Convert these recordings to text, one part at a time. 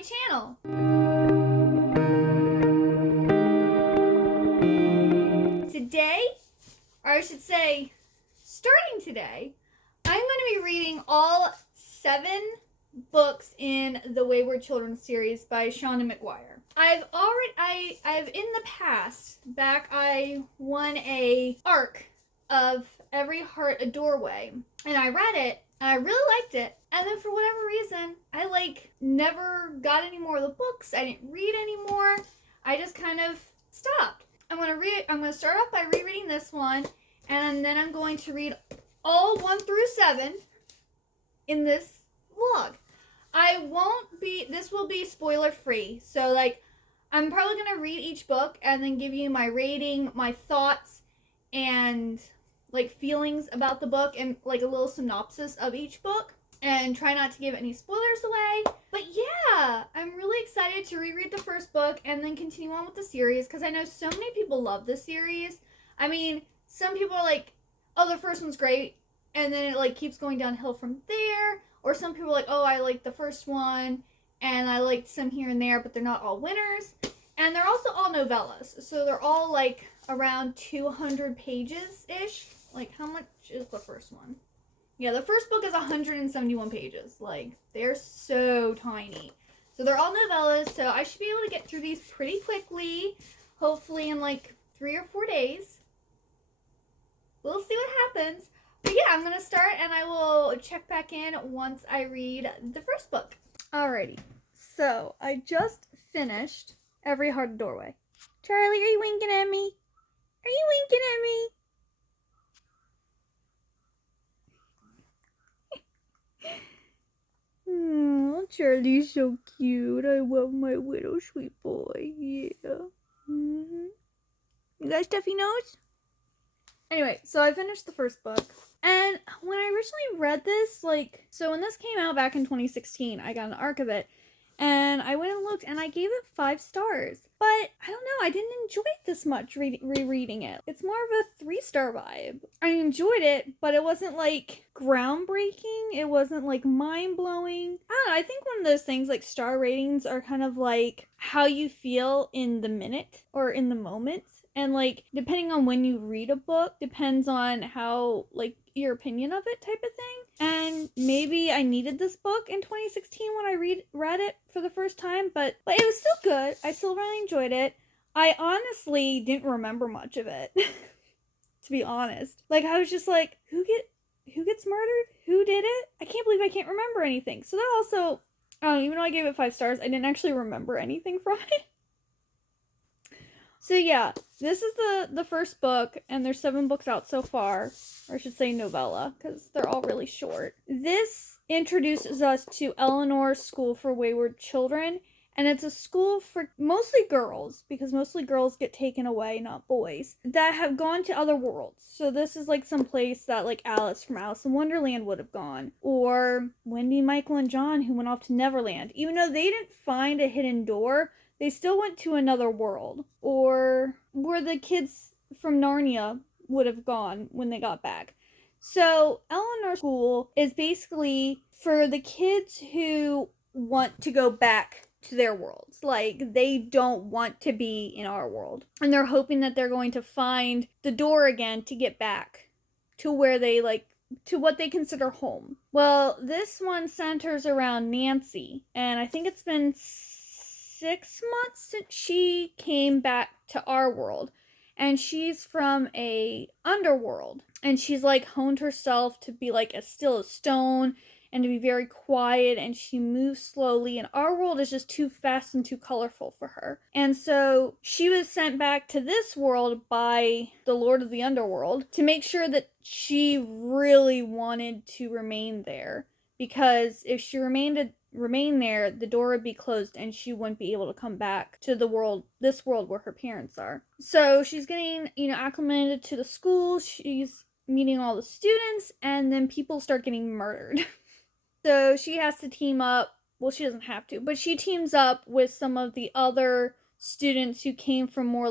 my channel. Today, or I should say, starting today, I'm going to be reading all 7 books in the Wayward Children series by Shonda McGuire. I've in the past, I won a arc of Every Heart a Doorway, and I read it, and I really liked it, and then for whatever reason, I never got any more of the books. I didn't read anymore. I just kind of stopped. I'm gonna start off by rereading this one, and then I'm going to read all 1 through 7 in this vlog. This will be spoiler free, so I'm probably gonna read each book and then give you my rating, my thoughts, and feelings about the book, and a little synopsis of each book, and try not to give any spoilers away. But yeah, I'm really excited to reread the first book and then continue on with the series, because I know so many people love this series. I mean, some people are like, oh, the first one's great, and then it keeps going downhill from there. Or some people are like, oh, I liked the first one, and I liked some here and there, but they're not all winners. And they're also all novellas, so they're all around 200 pages-ish. How much is the first one? Yeah, the first book is 171 pages. They're so tiny. So they're all novellas, so I should be able to get through these pretty quickly. Hopefully in 3 or 4 days. We'll see what happens. But yeah, I'm going to start, and I will check back in once I read the first book. Alrighty. So, I just finished Every Heart a Doorway. Charlie, are you winking at me? Are you winking at me? Oh, Charlie's so cute. I love my little sweet boy. Yeah. You got a stuffy nose? Anyway, so I finished the first book. And when I originally read this, so when this came out back in 2016, I got an arc of it. And I went and looked, and I gave it 5 stars. But, I don't know, I didn't enjoy it this much rereading it. It's more of a 3-star vibe. I enjoyed it, but it wasn't, groundbreaking. It wasn't, mind-blowing. I don't know, I think one of those things, star ratings are kind of how you feel in the minute, or in the moment. And, depending on when you read a book, depends on how, your opinion of it type of thing. And maybe I needed this book in 2016 when I read it for the first time, but it was still good. I still really enjoyed it. I honestly didn't remember much of it, to be honest. I was just who gets murdered? Who did it? I can't believe I can't remember anything. So that also, even though I gave it 5 stars, I didn't actually remember anything from it. So yeah, this is the first book, and there's 7 books out so far, or I should say novella, because they're all really short. This introduces us to Eleanor's School for Wayward Children, and it's a school for mostly girls, because mostly girls get taken away, not boys, that have gone to other worlds. So this is some place that Alice from Alice in Wonderland would have gone, or Wendy, Michael, and John, who went off to Neverland. Even though they didn't find a hidden door, they still went to another world, or where the kids from Narnia would have gone when they got back. So, Eleanor's School is basically for the kids who want to go back to their worlds. They don't want to be in our world. And they're hoping that they're going to find the door again to get back to where they, to what they consider home. Well, this one centers around Nancy, and I think it's been 6 months since she came back to our world, and she's from a underworld, and she's honed herself to be as still as stone and to be very quiet, and she moves slowly, and our world is just too fast and too colorful for her. And so she was sent back to this world by the Lord of the Underworld to make sure that she really wanted to remain there, because if she remain there, the door would be closed and she wouldn't be able to come back to this world where her parents are. So she's getting, acclimated to the school, she's meeting all the students, and then people start getting murdered. So she has to team up, well, she doesn't have to, but she teams up with some of the other students who came from more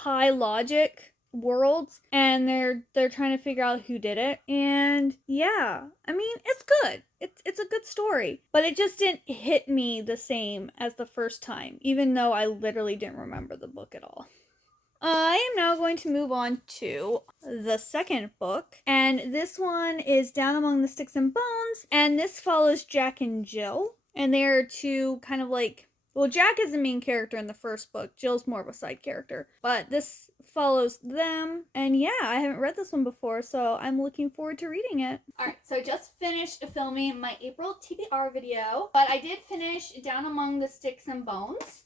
high logic worlds, and they're trying to figure out who did it. And yeah, I mean, it's good. It's a good story, but it just didn't hit me the same as the first time, even though I literally didn't remember the book at all. I am now going to move on to the second book, and this one is Down Among the Sticks and Bones, and this follows Jack and Jill, and they are two kind of like, well, Jack is the main character in the first book, Jill's more of a side character, but this follows them, and yeah, I haven't read this one before, so I'm looking forward to reading it. Alright, so I just finished filming my April TBR video, but I did finish Down Among the Sticks and Bones.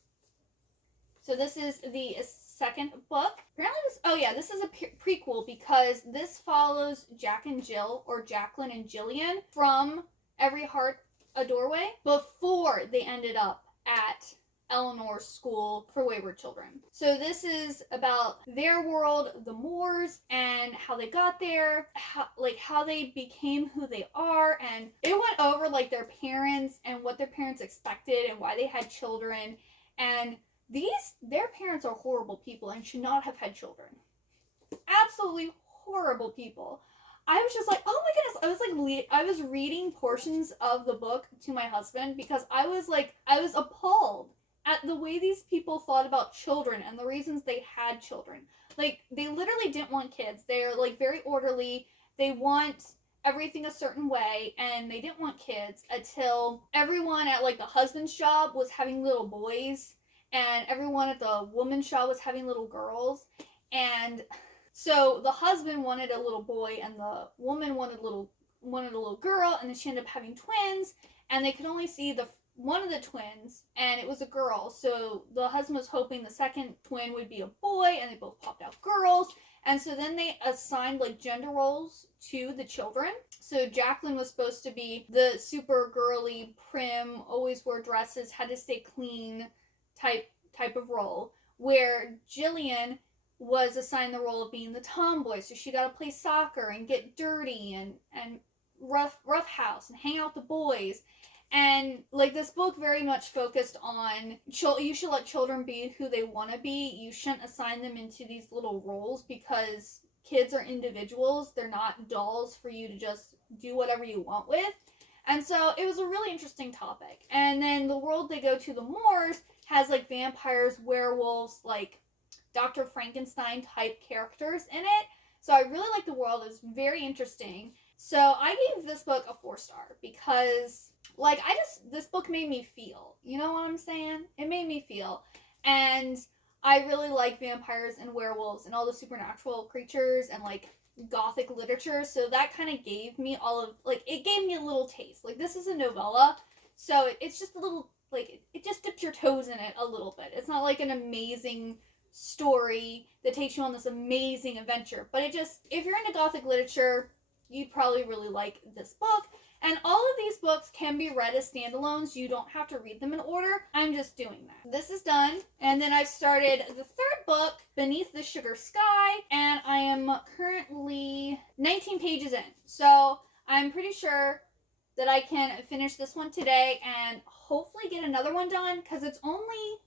So this is the second book. Apparently this is a prequel because this follows Jack and Jill, or Jacqueline and Jillian, from Every Heart a Doorway before they ended up at Eleanor's school for wayward children. So this is about their world, the Moors, and how they got there, how they became who they are, and it went over like their parents and what their parents expected and why they had children, and their parents are horrible people and should not have had children. Absolutely horrible people. I was just like, oh my goodness. I was reading portions of the book to my husband because I was appalled at the way these people thought about children and the reasons they had children. Like, they literally didn't want kids. They're like very orderly. They want everything a certain way, and they didn't want kids until everyone at like the husband's job was having little boys, and everyone at the woman's shop was having little girls. And so the husband wanted a little boy and the woman wanted a little girl, and then she ended up having twins, and they could only see one of the twins, and it was a girl. So the husband was hoping the second twin would be a boy, and they both popped out girls. And so then they assigned like gender roles to the children. So Jacqueline was supposed to be the super girly, prim, always wore dresses, had to stay clean type of role, where Jillian was assigned the role of being the tomboy, so she got to play soccer and get dirty and rough house and hang out with the boys. And like, this book very much focused on you should let children be who they want to be. You shouldn't assign them into these little roles because kids are individuals. They're not dolls for you to just do whatever you want with. And so it was a really interesting topic. And then the world they go to, the Moors, has like vampires, werewolves, like Dr. Frankenstein type characters in it. So I really like the world. It's very interesting. So I gave this book a 4-star because like this book made me feel. You know what I'm saying? It made me feel. And I really like vampires and werewolves and all the supernatural creatures and like gothic literature, so that kind of gave me it gave me a little taste. Like, this is a novella, so it's just a little, like, it just dips your toes in it a little bit. It's not like an amazing story that takes you on this amazing adventure, but it just, if you're into gothic literature, you'd probably really like this book. And all of these books can be read as standalones. You don't have to read them in order. I'm just doing that. This is done. And then I've started the third book, Beneath the Sugar Sky, and I am currently 19 pages in. So I'm pretty sure that I can finish this one today and hopefully get another one done, because it's only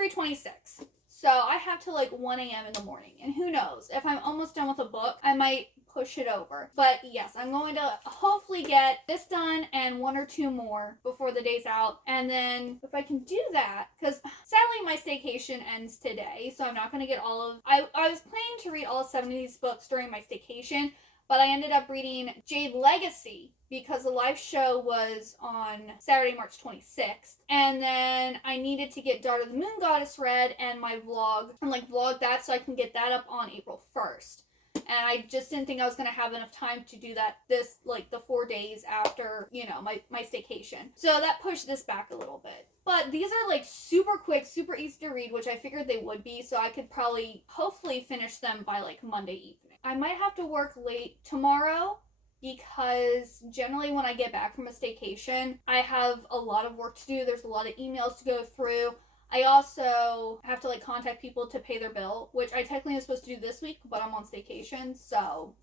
3:26. So I have till like 1 a.m. in the morning. And who knows, if I'm almost done with a book, I might push it over. But yes, I'm going to hopefully get this done and 1 or 2 more before the day's out. And then if I can do that, because sadly my staycation ends today, so I'm not going to get all of... I was planning to read all 7 of these books during my staycation, but I ended up reading Jade Legacy because the live show was on Saturday, March 26th. And then I needed to get Daughter of the Moon Goddess read and my vlog, and like vlog that so I can get that up on April 1st. And I just didn't think I was going to have enough time to do that the 4 days after, my staycation. So that pushed this back a little bit. But these are like super quick, super easy to read, which I figured they would be. So I could probably, hopefully finish them by like Monday evening. I might have to work late tomorrow because generally when I get back from a staycation, I have a lot of work to do. There's a lot of emails to go through. I also have to like contact people to pay their bill, which I technically was supposed to do this week, but I'm on staycation, so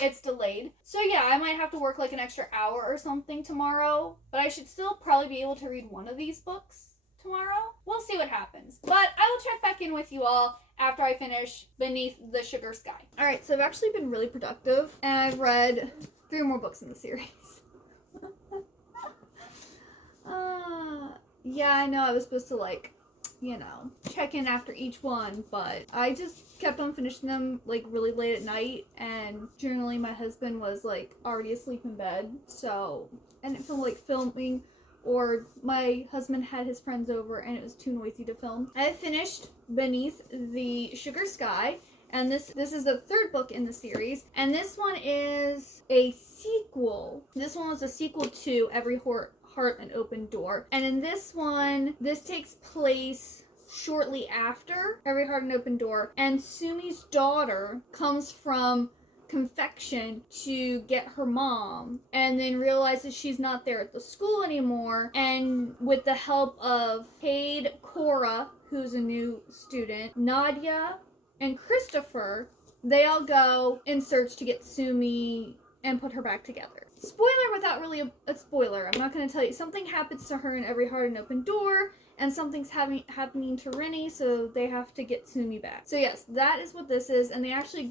it's delayed. So yeah, I might have to work like an extra hour or something tomorrow, but I should still probably be able to read one of these books tomorrow. We'll see what happens. But I will check back in with you all after I finish Beneath the Sugar Sky. Alright, so I've actually been really productive, and I've read 3 more books in the series. Yeah, I know I was supposed to, like, you know, check in after each one, but I just kept on finishing them, like, really late at night, and generally my husband was, like, already asleep in bed, so, and from, like, filming, or my husband had his friends over and it was too noisy to film. I have finished Beneath the Sugar Sky, and this is the 3rd book in the series, and this one is a sequel. This one was a sequel to Every Heart an Open Door, and in this one, this takes place shortly after Every Heart an Open Door, and Sumi's daughter comes from confection to get her mom, and then realizes she's not there at the school anymore, and with the help of Cade, Cora, who's a new student, Nadia, and Christopher, they all go in search to get Sumi and put her back together. Spoiler without really a spoiler. I'm not going to tell you. Something happens to her in Every Heart an Open Door, and something's happening to Rennie, so they have to get Sumi back. So yes, that is what this is, and they actually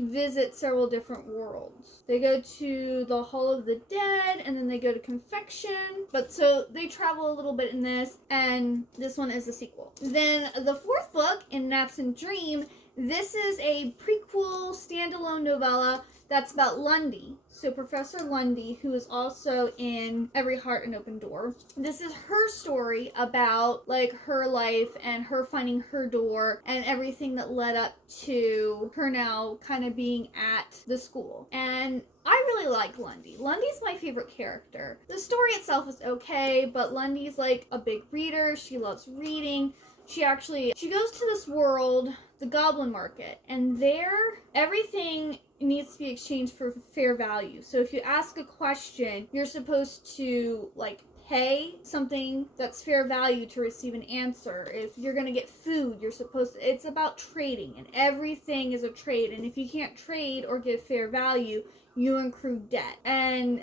visit several different worlds. They go to the Hall of the Dead, and then they go to Confection, but so they travel a little bit in this, and this one is the sequel. Then the 4th book, in Naps and Dream, this is a prequel standalone novella that's about Lundy. So Professor Lundy, who is also in Every Heart an Open Door. This is her story about, like, her life and her finding her door and everything that led up to her now kind of being at the school. And I really like Lundy. Lundy's my favorite character. The story itself is okay, but Lundy's, like, a big reader. She loves reading. She goes to this world, the Goblin Market, and there everything needs to be exchanged for fair value. So if you ask a question, you're supposed to, like, pay something that's fair value to receive an answer. If you're gonna get food, it's about trading, and everything is a trade, and if you can't trade or give fair value, you accrue debt, and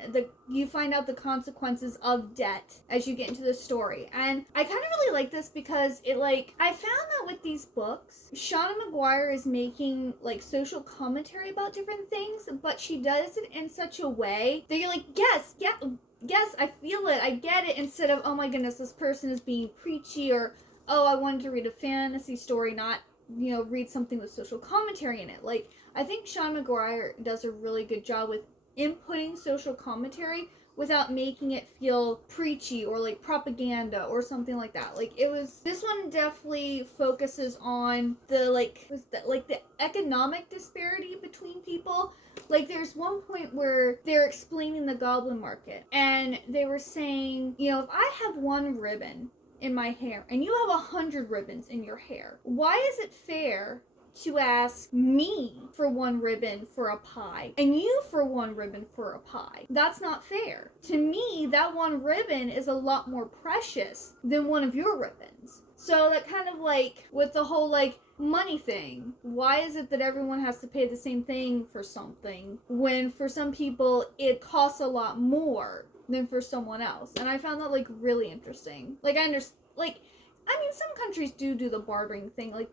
you find out the consequences of debt as you get into the story. And I kind of really like this because I found that with these books, Shauna McGuire is making, like, social commentary about different things, but she does it in such a way that you're like, yes, I feel it, I get it, instead of, oh my goodness, this person is being preachy, or, oh, I wanted to read a fantasy story, not, you know, read something with social commentary in it. Like, I think Shauna McGuire does a really good job with inputting social commentary without making it feel preachy or like propaganda or something like that. Like, this one definitely focuses on the the economic disparity between people. Like, there's one point where they're explaining the Goblin Market, and they were saying, you know, if I have 1 ribbon in my hair and you have 100 ribbons in your hair, why is it fair to ask me for 1 ribbon for a pie and you for 1 ribbon for a pie? That's not fair. To me, that 1 ribbon is a lot more precious than 1 of your ribbons. So that kind of, like, with the whole, like, money thing, why is it that everyone has to pay the same thing for something when for some people it costs a lot more than for someone else? And I found that, like, really interesting. Like, I mean, some countries do the bartering thing, like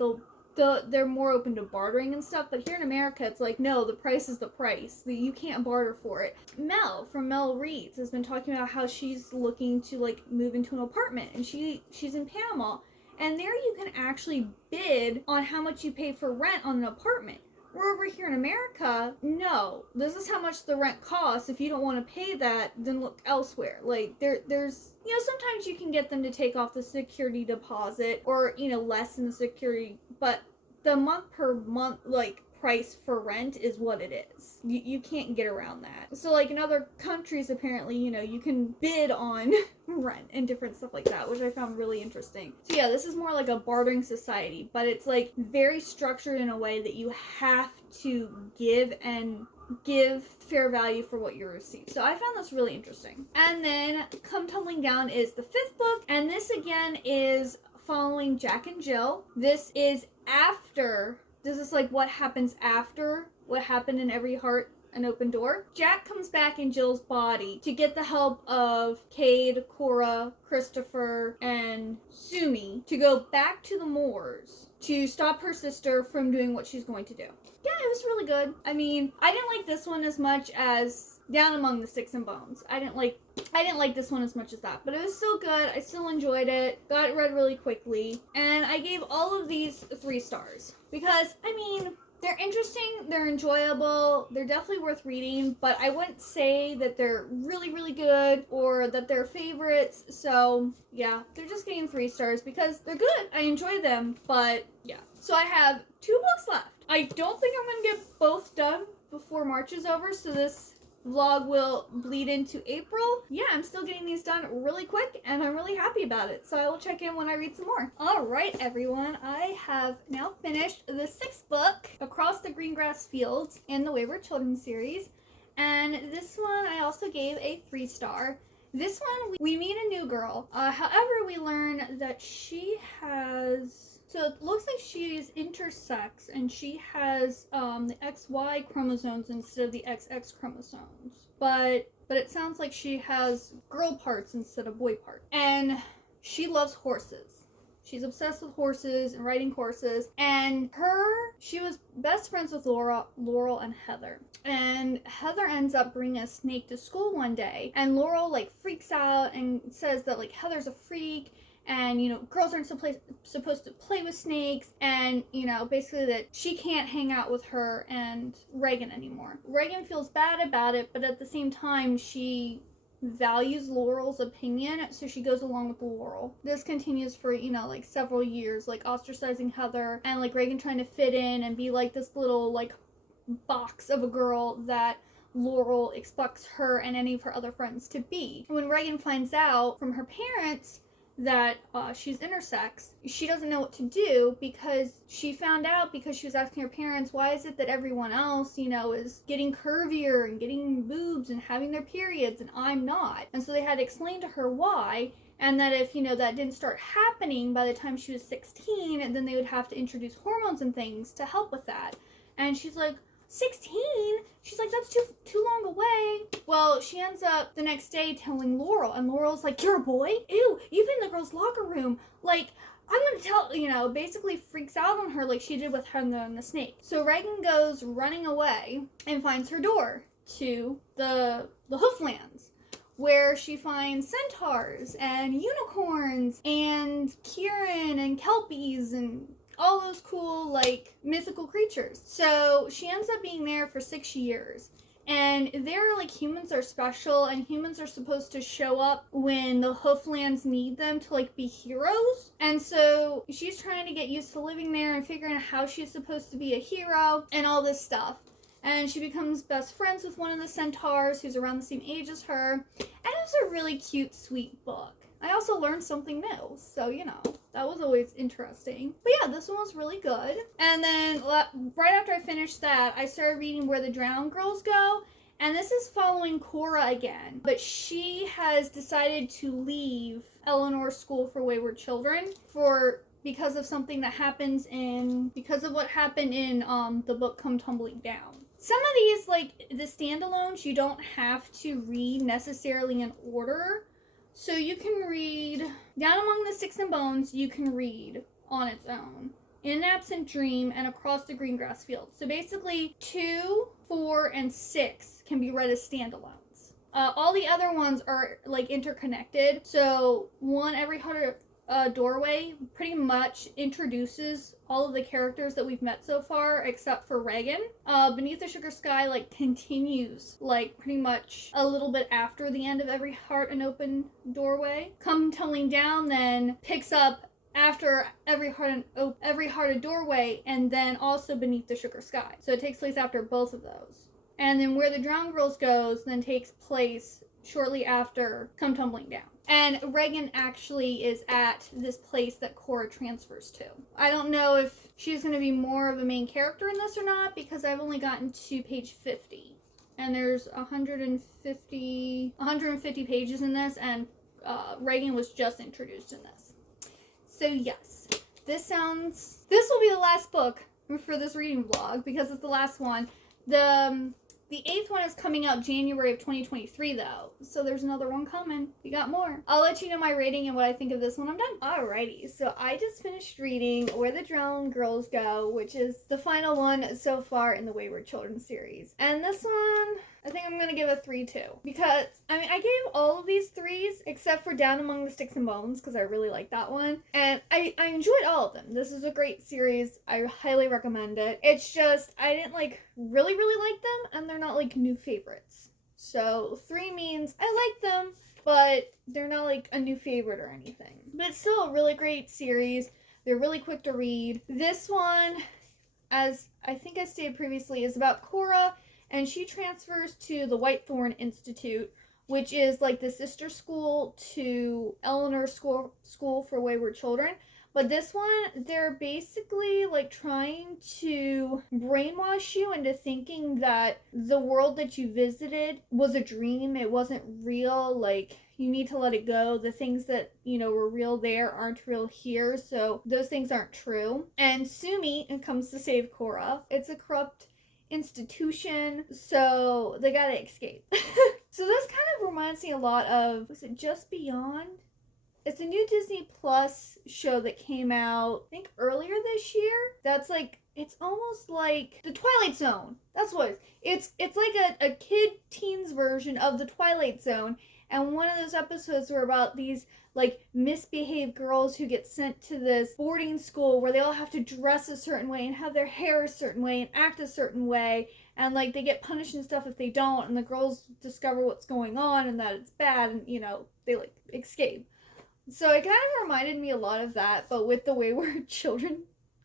they're more open to bartering and stuff, but here in America, it's like, no, the price is the price. You can't barter for it. Mel from Mel Reads has been talking about how she's looking to, like, move into an apartment, and she's in Panama, and there you can actually bid on how much you pay for rent on an apartment. We're over here in America, no, this is how much the rent costs. If you don't want to pay that, then look elsewhere. Like, there's, you know, sometimes you can get them to take off the security deposit or, you know, lessen the security, but the month per month, like, price for rent is what it is. You can't get around that. So, like, in other countries, apparently, you know, you can bid on rent and different stuff like that, which I found really interesting. So yeah, this is more like a bartering society, but it's, like, very structured in a way that you have to give fair value for what you receive. So I found this really interesting. And then Come Tumbling Down is the 5th book, and this again is following Jack and Jill. This is like what happens after what happened in Every Heart an open door. Jack comes back in Jill's body to get the help of Cade, Cora, Christopher, and Sumi to go back to the moors to stop her sister from doing what she's going to do. Yeah, it was really good. I mean, I didn't like this one as much as Down Among the Sticks and Bones. I didn't like this one as much as that, but it was still good. I still enjoyed it. Got it read really quickly, and I gave all of these 3 stars because, I mean, they're interesting, they're enjoyable, they're definitely worth reading, but I wouldn't say that they're really, really good or that they're favorites. So yeah, they're just getting 3 stars because they're good. I enjoy them, but yeah. So I have 2 books left. I don't think I'm going to get both done before March is over, so this vlog will bleed into April. Yeah, I'm still getting these done really quick, and I'm really happy about it. So I will check in when I read some more. All right, everyone. I have now finished the 6th book, Across the Greengrass Fields, in the Wayward Children series. And this one I also gave a 3-star. This one, we meet a new girl. However, we learn that she has... So it looks like she is intersex, and she has the XY chromosomes instead of the XX chromosomes. But it sounds like she has girl parts instead of boy parts. And she loves horses. She's obsessed with horses and riding horses. And she was best friends with Laurel and Heather. And Heather ends up bringing a snake to school one day. And Laurel, like, freaks out and says that, like, Heather's a freak. And, you know, girls aren't supposed to play with snakes, and, you know, basically that she can't hang out with her and Reagan anymore. Reagan feels bad about it, but at the same time, she values Laurel's opinion, so she goes along with Laurel. This continues for, you know, like, several years, like, ostracizing Heather, and, like, Reagan trying to fit in and be, like, this little, like, box of a girl that Laurel expects her and any of her other friends to be. When Reagan finds out from her parents that she's intersex, she doesn't know what to do, because she found out because she was asking her parents, why is it that everyone else, you know, is getting curvier and getting boobs and having their periods and I'm not? And so they had to explain to her why, and that if, you know, that didn't start happening by the time she was 16, then they would have to introduce hormones and things to help with that. And she's like, 16? She's like, that's too long away. Well, she ends up the next day telling Laurel, and Laurel's like, you're a boy? Ew, you've been in the girls' locker room. Like, I'm gonna tell, you know, basically freaks out on her like she did with Heather and the snake. So Reagan goes running away and finds her door to the Hooflands, where she finds centaurs and unicorns and Kieran and kelpies and all those cool, like, mythical creatures. So she ends up being there for 6 years. And they're like, humans are special, and humans are supposed to show up when the Hooflands need them to, like, be heroes. And so she's trying to get used to living there and figuring out how she's supposed to be a hero and all this stuff. And she becomes best friends with one of the centaurs who's around the same age as her. And it was a really cute, sweet book. I also learned something new, so, you know, that was always interesting. But yeah, this one was really good. And then right after I finished that, I started reading Where the Drowned Girls Go, and this is following Cora again. But she has decided to leave Eleanor's School for Wayward Children because of something that happens because of what happened in the book Come Tumbling Down. Some of these, like, the standalones, you don't have to read necessarily in order. So you can read Down Among the Sticks and Bones, you can read on its own. In an Absent Dream and Across the Greengrass Fields. So basically 2, 4, and 6 can be read as standalones. All the other ones are, like, interconnected. So One Every Heart Doorway pretty much introduces all of the characters that we've met so far, except for Reagan. Beneath the Sugar Sky, like, continues, like, pretty much a little bit after the end of Every Heart and Open Doorway. Come Tumbling Down then picks up after Every Heart a Doorway, and then also Beneath the Sugar Sky. So it takes place after both of those. And then Where the Drowned Girls Goes then takes place shortly after Come Tumbling Down. And Reagan actually is at this place that Cora transfers to. I don't know if she's going to be more of a main character in this or not, because I've only gotten to page 50. And there's 150 pages in this, and Reagan was just introduced in this. So yes, this will be the last book for this reading vlog, because it's the last one. The The 8th one is coming out January of 2023 though, so there's another one coming. We got more. I'll let you know my rating and what I think of this when I'm done. Alrighty, so I just finished reading Where the Drowned Girls Go, which is the final one so far in the Wayward Children series. And this one, I think I'm gonna give a 3-2. Because, I mean, I gave all of these 3s except for Down Among the Sticks and Bones, because I really like that one. And I enjoyed all of them. This is a great series. I highly recommend it. It's just, I didn't really like them, and they're not new favorites. So 3 means I like them, but they're not a new favorite or anything. But it's still a really great series. They're really quick to read. This one, as I think I stated previously, is about Cora, and she transfers to the Whitethorn Institute, which is the sister school to Eleanor's school for Wayward Children. But this one, they're basically trying to brainwash you into thinking that the world that you visited was a dream. It wasn't real. You need to let it go. The things that, were real there aren't real here. So those things aren't true. And Sumi comes to save Cora. It's a corrupt institution, so they gotta escape. So this kind of reminds me a lot of, was it Just Beyond? It's a new Disney Plus show that came out, I think, earlier this year. That's it's almost like the Twilight Zone. That's what it's like a kid teens version of the Twilight Zone. And one of those episodes were about these misbehaved girls who get sent to this boarding school where they all have to dress a certain way and have their hair a certain way and act a certain way. And they get punished and stuff if they don't. And the girls discover what's going on and that it's bad, and they escape. So it kind of reminded me a lot of that, but with the Wayward Children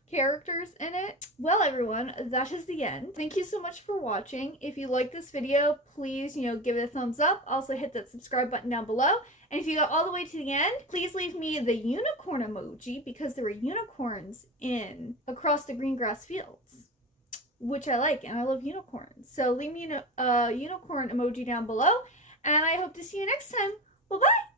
characters in it. Well, everyone, that is the end. Thank you so much for watching. If you like this video, please, give it a thumbs up. Also hit that subscribe button down below. And if you got all the way to the end, please leave me the unicorn emoji, because there were unicorns across the Greengrass fields, which I like, and I love unicorns. So leave me a unicorn emoji down below, and I hope to see you next time. Bye-bye!